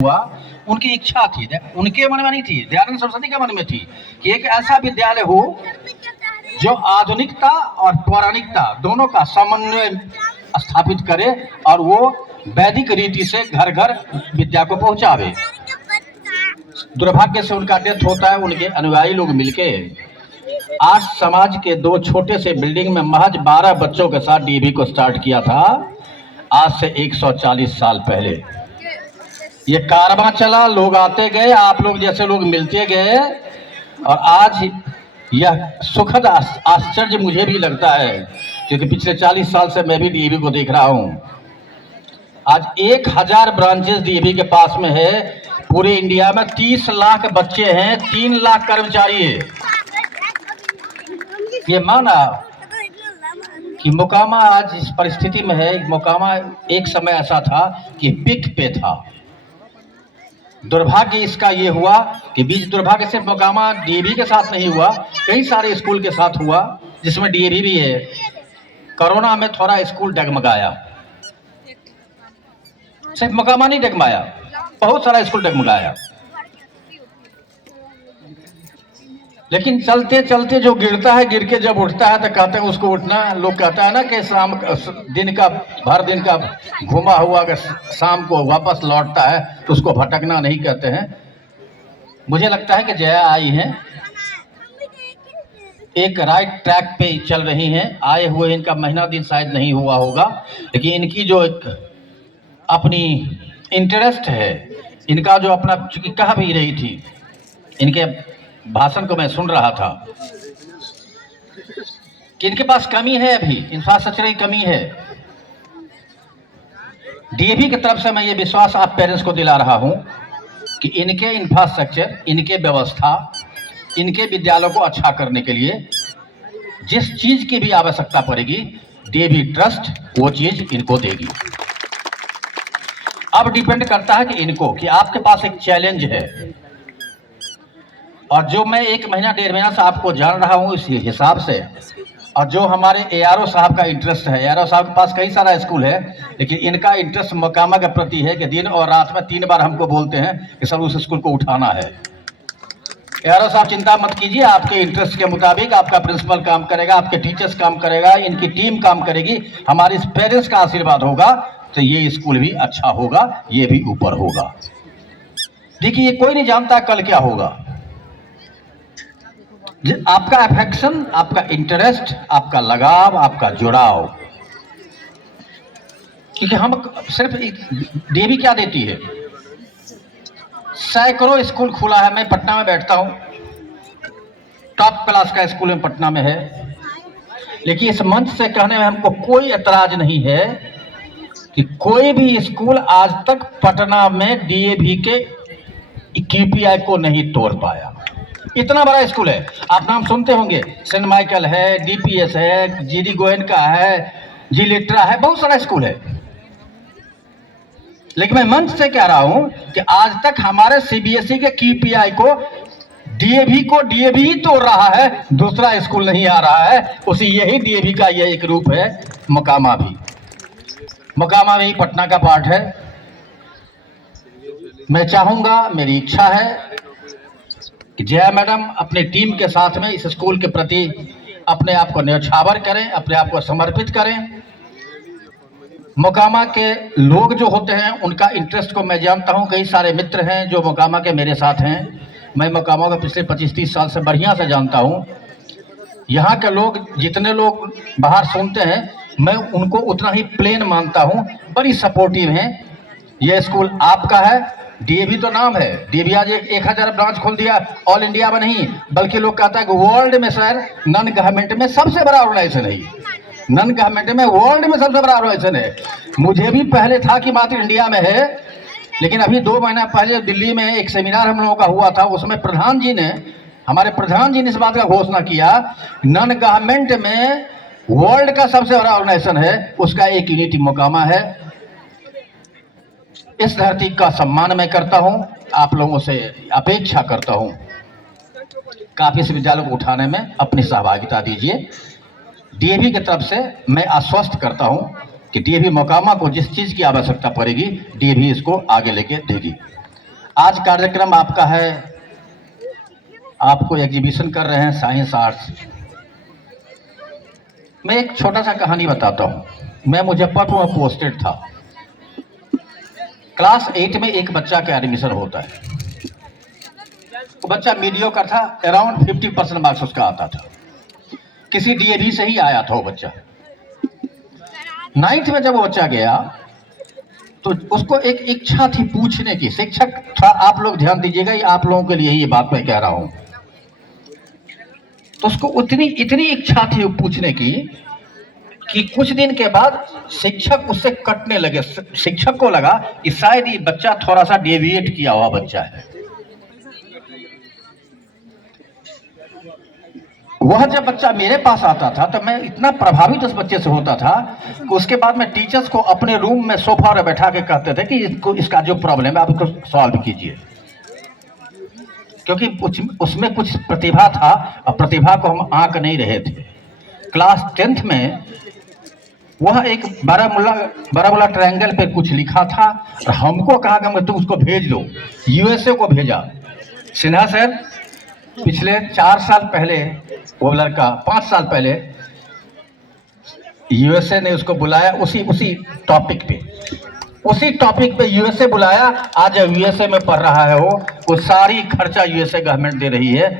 हुआ, उनकी इच्छा थी, उनके मन में नहीं थी, दयानंद सरस्वती के मन में थी कि एक ऐसा विद्यालय हो जो आधुनिकता और पौराणिकता दोनों का समन्वय स्थापित करे और वो वैदिक रीति से घर घर विद्या को पहुंचावे। दुर्भाग्य से उनका डेथ होता है। उनके अनुयायी लोग मिलके आज समाज के दो छोटे से बिल्डिंग में महज 12 बच्चों के साथ डीएवी को स्टार्ट किया था, आज से 140 साल पहले। ये कारवां चला, लोग आते गए, आप लोग जैसे लोग मिलते गए, और आज यह सुखद आश्चर्य मुझे भी लगता है क्योंकि पिछले 40 साल से मैं भी डीएवी को देख रहा हूं। आज 1000 ब्रांचेस डीएवी के पास में है। पूरे इंडिया में 30 लाख बच्चे हैं, 3 लाख कर्मचारी है। ये माना कि मोकामा आज इस परिस्थिति में है। मोकामा एक समय ऐसा था कि पिक पे था। दुर्भाग्य इसका ये हुआ कि बीच दुर्भाग्य से मोकामा डीएवी के साथ नहीं हुआ, कई सारे स्कूल के साथ हुआ जिसमें डीएवी भी है। कोरोना में थोड़ा स्कूल डगमगाया, सिर्फ मोकामा नहीं डगमगाया, बहुत सारा स्कूल डगमगाया। लेकिन चलते चलते जो गिरता है, गिर के जब उठता है तो कहते हैं उसको उठना, लोग कहता है ना कि शाम दिन का भर दिन का घुमा हुआ अगर शाम को वापस लौटता है तो उसको भटकना नहीं कहते हैं। मुझे लगता है कि जया आई हैं, एक राइट ट्रैक पे चल रही हैं। आए हुए इनका महीना दिन शायद नहीं हुआ होगा, लेकिन इनकी जो एक अपनी इंटरेस्ट है, इनका जो अपना, चूंकि कह भी रही थी, इनके भाषण को मैं सुन रहा था कि इनके पास कमी है, अभी इंफ्रास्ट्रक्चर की कमी है। डीएवी की तरफ से मैं ये विश्वास आप पेरेंट्स को दिला रहा हूं कि इनके इंफ्रास्ट्रक्चर, इनके व्यवस्था, इनके विद्यालयों को अच्छा करने के लिए जिस चीज की भी आवश्यकता पड़ेगी, डीएवी ट्रस्ट वो चीज इनको देगी। अब डिपेंड करता है कि इनको, कि आपके पास एक चैलेंज है, और जो मैं 1 महीना 1.5 महीना से आपको जान रहा हूं इस हिसाब से, और जो हमारे एआरओ साहब का इंटरेस्ट है, एआरओ साहब के पास कई सारा स्कूल है, लेकिन इनका इंटरेस्ट मोकामा के प्रति है कि दिन और रात में 3 बार हमको बोलते हैं कि सर उस स्कूल को उठाना है। एआरओ साहब चिंता मत कीजिए, आपके इंटरेस्ट के मुताबिक आपका प्रिंसिपल काम करेगा, आपके टीचर्स काम करेगा, इनकी टीम काम करेगी, हमारे पेरेंट्स का आशीर्वाद होगा तो ये स्कूल भी अच्छा होगा, ये भी ऊपर होगा। देखिए, कोई नहीं जानता कल क्या होगा। आपका अफेक्शन, आपका इंटरेस्ट, आपका लगाव, आपका जुड़ाव, क्योंकि हम सिर्फ डीएवी क्या देती है, सैकड़ों स्कूल खुला है। मैं पटना में बैठता हूं, टॉप क्लास का स्कूल में पटना में है, लेकिन इस मंच से कहने में हमको कोई एतराज नहीं है कि कोई भी स्कूल आज तक पटना में डीएवी के केपीआई को नहीं तोड़ पाया। इतना बड़ा स्कूल है, आप नाम सुनते होंगे, सेंट माइकल है, डीपीएस है, जीडी गोयनका है, जी लिट्रा है, बहुत सारा स्कूल है। लेकिन मैं मंच से कह रहा हूं कि आज तक हमारे सीबीएसई के केपीआई को डीएवी ही तोड़ रहा है, दूसरा स्कूल नहीं आ रहा है। उसी यही डीएवी का यह एक रूप है। मोकामा भी पटना का पार्ट है। मैं चाहूंगा, मेरी इच्छा है कि जया मैडम अपने टीम के साथ में इस स्कूल के प्रति अपने आप को न्यौछावर करें, अपने आप को समर्पित करें। मोकामा के लोग जो होते हैं उनका इंटरेस्ट को मैं जानता हूं, कई सारे मित्र हैं जो मोकामा के मेरे साथ हैं। मैं मोकामा को पिछले 25-30 साल से बढ़िया से जानता हूं। यहाँ के लोग, जितने लोग बाहर सुनते हैं, मैं उनको उतना ही प्लेन मानता हूं, बड़ी सपोर्टिव हैं। यह स्कूल आपका है, डीएवी तो नाम है, डीएवी आज 1000 ब्रांच खोल दिया, ऑल इंडिया में नहीं बल्कि लोग कहता है कि वर्ल्ड में सर नॉन गवर्नमेंट में सबसे बड़ा ऑर्गेनाइजेशन है, नॉन गवर्नमेंट में वर्ल्ड में सबसे बड़ा ऑर्गेनाइजेशन है। मुझे भी पहले था कि मात्र इंडिया में है, लेकिन अभी 2 महीना पहले दिल्ली में एक सेमिनार हम लोगों का हुआ था, उसमें हमारे प्रधान जी ने इस बात का घोषणा किया, नॉन गवर्नमेंट में वर्ल्ड का सबसे बड़ा ऑर्गेनाइजेशन है, उसका एक यूनिट मोकामा है। इस धरती का सम्मान मैं करता हूं, आप लोगों से अपेक्षा करता हूं कि आप इस विद्यालय को उठाने में अपनी सहभागिता दीजिए। डीएवी की तरफ से मैं आश्वस्त करता हूं कि डीएवी मोकामा को जिस चीज की आवश्यकता पड़ेगी, डीएवी इसको आगे लेके देगी। आज कार्यक्रम आपका है, आपको एग्जीबिशन कर रहे हैं साइंस आर्ट्स। मैं एक छोटा सा कहानी बताता हूं। मैं मुजफ्फरपुर में पोस्टेड था। क्लास 8 में एक बच्चा का एडमिशन होता है। वो बच्चा मीडियोकर था, अराउंड 50% मार्क्स उसका आता था। किसी डीएवी से ही आया था वो बच्चा। 9th में जब वो बच्चा गया तो उसको एक इच्छा थी पूछने की। शिक्षक था, आप लोग ध्यान दीजिएगा, ये आप लोगों के लिए ये बात मैं कह रहा हूं। तो उसको इतनी इच्छा थी पूछने की कि कुछ दिन के बाद शिक्षक उससे कटने लगे। शिक्षक को लगा कि शायद ये बच्चा थोड़ा सा डेविएट किया हुआ बच्चा है। वह जब बच्चा मेरे पास आता था तो मैं इतना प्रभावित उस बच्चे से होता था कि उसके बाद में टीचर्स को अपने रूम में सोफा पर बैठा के कहते थे कि इसका जो प्रॉब्लम है आप इसको सॉल्व कीजिए, क्योंकि उसमें कुछ प्रतिभा था और प्रतिभा को हम आंक नहीं रहे थे। क्लास 10th में वह एक बारामूला ट्रायंगल पे कुछ लिखा था और हमको कहा कि तुम उसको भेज दो। यूएसए को भेजा। सिन्हा सर पिछले 4 साल पहले, वो लड़का 5 साल पहले यूएसए ने उसको बुलाया उसी टॉपिक पे यूएसए बुलाया। आज यूएसए में पढ़ रहा है वो सारी खर्चा यूएसए गवर्नमेंट दे रही है।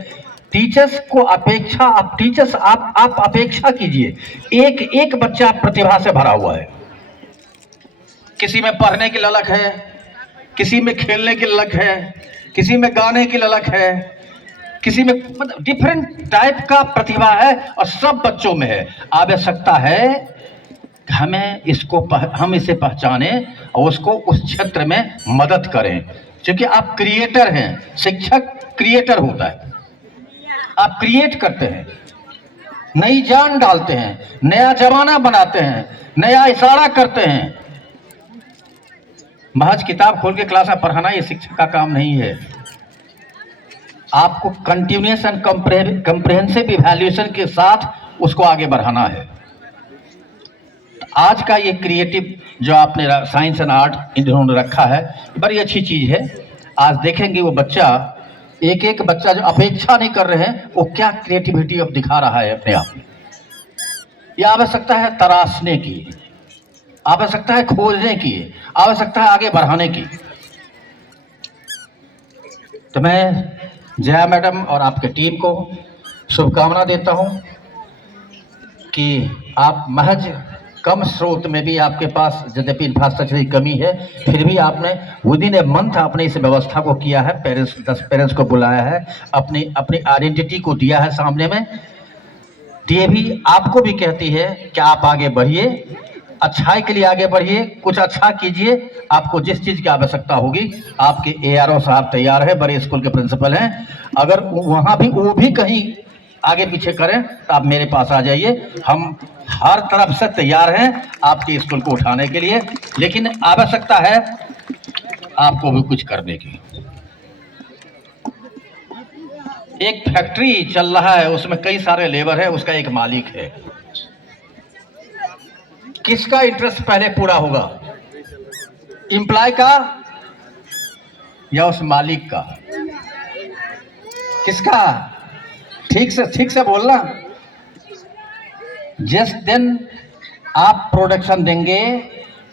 टीचर्स को अपेक्षा, आप अपेक्षा कीजिए, एक बच्चा प्रतिभा से भरा हुआ है। किसी में पढ़ने की ललक है, किसी में खेलने की ललक है, किसी में गाने की ललक है, किसी में मतलब डिफरेंट टाइप का प्रतिभा है और सब बच्चों में है। आवश्यकता है हम इसे पहचाने और उसको उस क्षेत्र में मदद करें, क्योंकि आप क्रिएटर हैं। शिक्षक क्रिएटर होता है। आप क्रिएट करते हैं, नई जान डालते हैं, नया जमाना बनाते हैं, नया इशारा करते हैं। महज किताब खोल के क्लास में पढ़ाना ये शिक्षक का काम नहीं है। आपको कंटिन्यूअस एंड कंप्रेहेंसिव इवैल्यूएशन के साथ उसको आगे बढ़ाना है। आज का ये क्रिएटिव जो आपने साइंस एंड आर्ट इन्होंने रखा है, बड़ी अच्छी चीज है। आज देखेंगे वो बच्चा, एक बच्चा जो अपेक्षा नहीं कर रहे हैं वो क्या क्रिएटिविटी अब दिखा रहा है अपने आप। ये आवश्यकता है तराशने की, आवश्यकता है खोजने की, आवश्यकता है आगे बढ़ाने की। तो मैं जया मैडम और आपके टीम को शुभकामना देता हूं कि आप महज कम स्रोत में भी आपके पास यद्यपि इंफ्रास्ट्रक्चर की कमी है, फिर भी आपने विदिन ए मंथ आपने इस व्यवस्था को किया है। 10 पेरेंट्स को बुलाया है, अपनी आइडेंटिटी को दिया है सामने में। डीएवी आपको भी कहती है कि आप आगे बढ़िए, अच्छाई के लिए आगे बढ़िए, कुछ अच्छा कीजिए। आपको जिस चीज की आवश्यकता होगी, आपके एआरओ साहब तैयार है, बड़े स्कूल के प्रिंसिपल हैं। अगर वहां भी वो भी कहीं आगे पीछे करें तो आप मेरे पास आ जाइए। हम हर तरफ से तैयार हैं आपके स्कूल को उठाने के लिए, लेकिन आवश्यकता है आपको भी कुछ करने की। एक फैक्ट्री चल रहा है, उसमें कई सारे लेबर है, उसका एक मालिक है। किसका इंटरेस्ट पहले पूरा होगा, एम्प्लॉय का या उस मालिक का? किसका? ठीक से बोलना। जिस दिन आप प्रोडक्शन देंगे,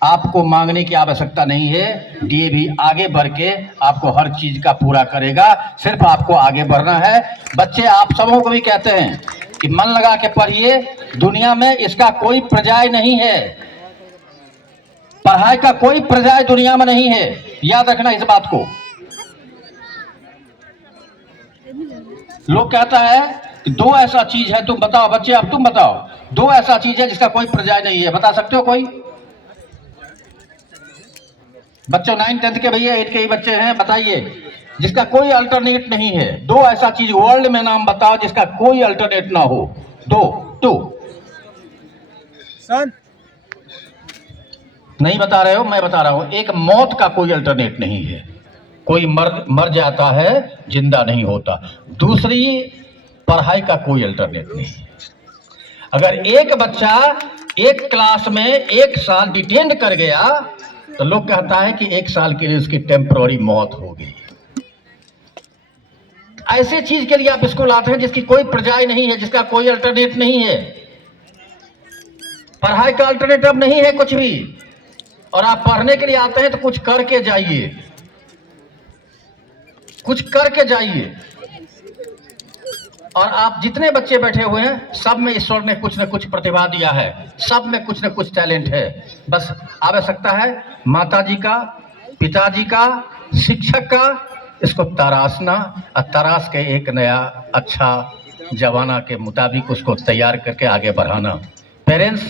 आपको मांगने की आवश्यकता नहीं है। डीएवी आगे बढ़ के आपको हर चीज का पूरा करेगा, सिर्फ आपको आगे बढ़ना है। बच्चे आप सबों को भी कहते हैं कि मन लगा के पढ़िए, दुनिया में इसका कोई पर्याय नहीं है। पढ़ाई का कोई पर्याय दुनिया में नहीं है, याद रखना इस बात को। लोग कहता है कि 2 ऐसा चीज है, तुम बताओ बच्चे, अब तुम बताओ 2 ऐसा चीज है जिसका कोई पर्याय नहीं है। बता सकते हो कोई? बच्चों 9th 10th के भैया, 8 के ही बच्चे हैं, बताइए जिसका कोई अल्टरनेट नहीं है। 2 ऐसा चीज वर्ल्ड में नाम बताओ जिसका कोई अल्टरनेट ना हो। 2 नहीं बता रहे हो, मैं बता रहा हूं। एक, मौत का कोई अल्टरनेट नहीं है, कोई मर जाता है, जिंदा नहीं होता। दूसरी, पढ़ाई का कोई अल्टरनेट नहीं। अगर एक बच्चा एक क्लास में 1 साल डिटेंड कर गया तो लोग कहता है कि 1 साल के लिए उसकी टेम्पररी मौत हो गई। ऐसे चीज के लिए आप स्कूल आते हैं जिसकी कोई पर्याय नहीं है, जिसका कोई अल्टरनेट नहीं है, पढ़ाई का अल्टरनेटिव नहीं है कुछ भी, और आप पढ़ने के लिए आते हैं तो कुछ करके जाइए, कुछ करके जाइए। और आप जितने बच्चे बैठे हुए हैं सब में ईश्वर ने कुछ न कुछ प्रतिभा दिया है, सब में कुछ न कुछ टैलेंट है। बस आवश्यकता है माताजी का, पिताजी का, शिक्षक का, इसको तराशना और तराश के एक नया अच्छा जमाना के मुताबिक उसको तैयार करके आगे बढ़ाना। पेरेंट्स,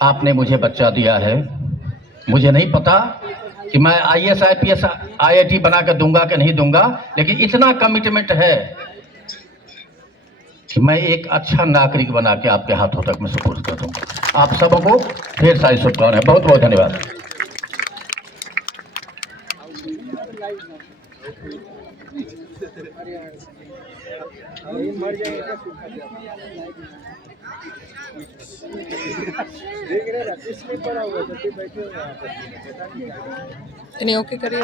आपने मुझे बच्चा दिया है, मुझे नहीं पता कि मैं IAS IPS IIT बना कर दूंगा कि नहीं दूंगा, लेकिन इतना कमिटमेंट है कि मैं एक अच्छा नागरिक बना के आपके हाथों तक मैं सुपुर्द कर दूंगा। आप सबों को ढेर सारी शुभकामनाएं, बहुत बहुत धन्यवाद। नहीं, ओके करिए।